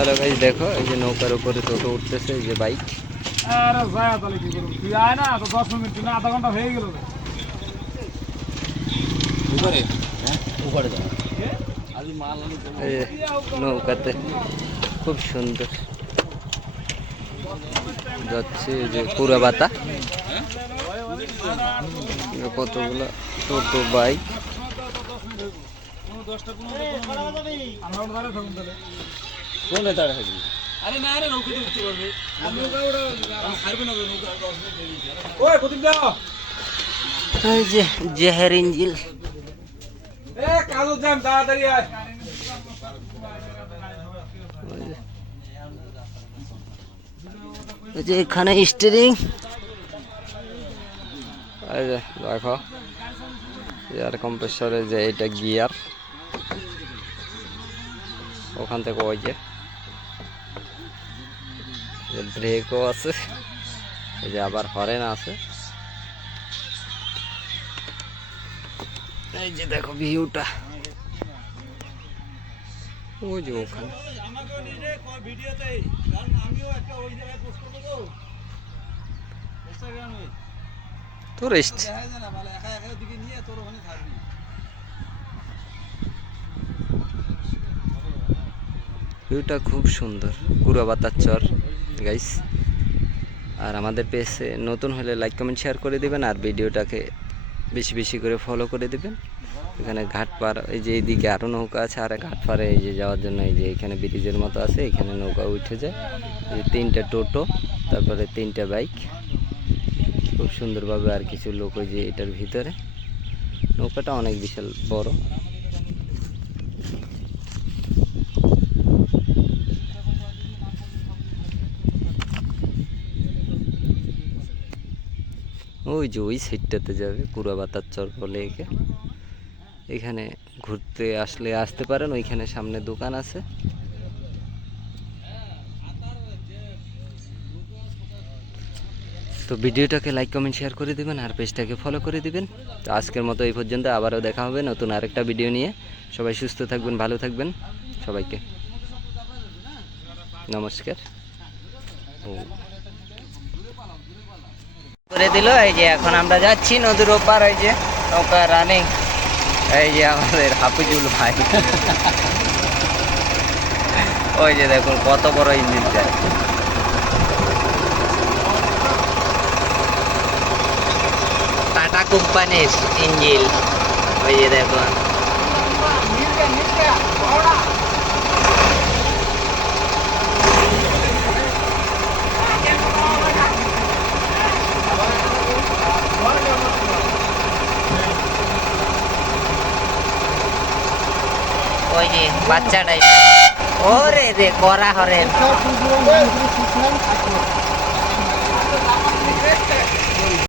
Hello guys দেখো এই যে নৌকার উপরে টোটো উঠতেছে এই যে বাইক আরে যায় তাহলে কি করব? তুই আয় না তো দশ মিনিট না আধা ঘণ্টা হয়ে গেল। রে। এই যে নৌকাতে। খুব সুন্দর। যাচ্ছে এই যে পুরা বাতা। কতগুলো টোটো বাইক আমরা ওটা দাঁড়িয়ে থাকুন তাহলে কোনে দাঁড়া থাকবি ওই প্রদীপ দা এই যে জেহের ইঞ্জিল। এ কাজল যান তাড়াতাড়ি আয়। যে এখানে স্টিরিং এই যে দেখো। এয়ার কম্প্রেসরে যে এটা গিয়ার ওখান থেকে ওই যে ব্রেকও আছে, এই যে আবার হরেন আছে। এই যে দেখো ভিউটা ওই যে ওখানে। টুরিস্ট ভিউটা খুব সুন্দর। কুড়াবাতার চর গাইস আর আমাদের পেজে নতুন হলে লাইক কমেন্ট শেয়ার করে দিবেন আর ভিডিওটাকে বেশি বেশি করে ফলো করে দিবেন। এখানে ঘাট পার এই যে এইদিকে আরও নৌকা আছে, আর ঘাট পারে এই যে যাওয়ার জন্য এই যে এখানে ব্রিজের মতো আছে, এখানে নৌকা উঠে যায়। এই তিনটা টোটো, তারপরে তিনটা বাইক খুব সুন্দরভাবে আর কিছু লোক ওই যে এটার ভিতরে। নৌকাটা অনেক বিশাল বড়। ওই যে ওই সাইডটাতে যাবে, কুড়াবাতার চর বলে একে। এখানে ঘুরতে আসলে আসতে পারেন, ওইখানে সামনে দোকান আছে। তো ভিডিওটাকে লাইক কমেন্ট শেয়ার করে দিবেন আর পেজটাকে ফলো করে দিবেন। তো আজকের মতো এই পর্যন্ত, আবারও দেখা হবে নতুন আরেকটা ভিডিও নিয়ে। সবাই সুস্থ থাকবেন, ভালো থাকবেন সবাইকে। নমস্কার। ও। করে দিল, এই যে এখন আমরা যাচ্ছি নদীর ওপার, এই যে নৌকা রানিং এই যে আমাদের হাফিজুল ভাই। ওই যে দেখুন, কত বড় ইঞ্জিন যায় টাটা কোম্পানির ইঞ্জিন। ওই যে দেখুন। ওই যে বাচ্চাটাই। ওরে রে করা হরে